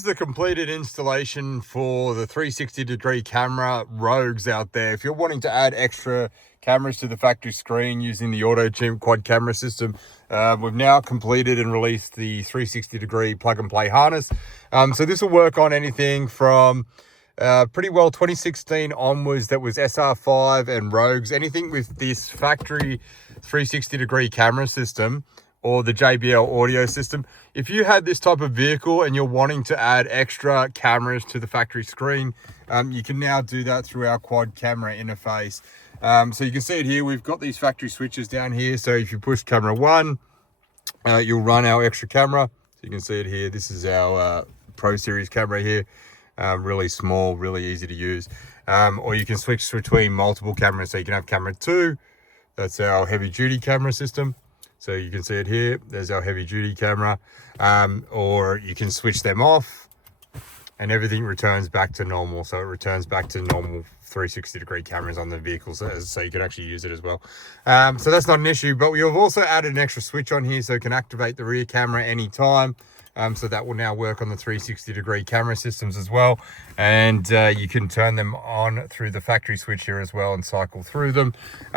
This is the completed installation for the 360-degree camera rogues out there. If you're wanting to add extra cameras to the factory screen using the AutoChimp quad camera system, we've now completed and released the 360-degree plug-and-play harness. So this will work on anything from pretty well 2016 onwards. That was SR5 and rogues. Anything with this factory 360-degree camera system or the JBL audio system. If you had this type of vehicle and you're wanting to add extra cameras to the factory screen, you can now do that through our quad camera interface. So you can see it here. We've got these factory switches down here. So if you push camera 1, you'll run our extra camera. So you can see it here. This is our Pro Series camera here. Really small, really easy to use. Or you can switch between multiple cameras. So you can have camera 2. That's our heavy duty camera system. So you can see it here. There's our heavy duty camera. Or you can switch them off and everything returns back to normal. So it returns back to normal 360-degree cameras on the vehicle. So you can actually use it as well. So that's not an issue, but we have also added an extra switch on here so it can activate the rear camera anytime. So that will now work on the 360-degree camera systems as well. And you can turn them on through the factory switch here as well and cycle through them.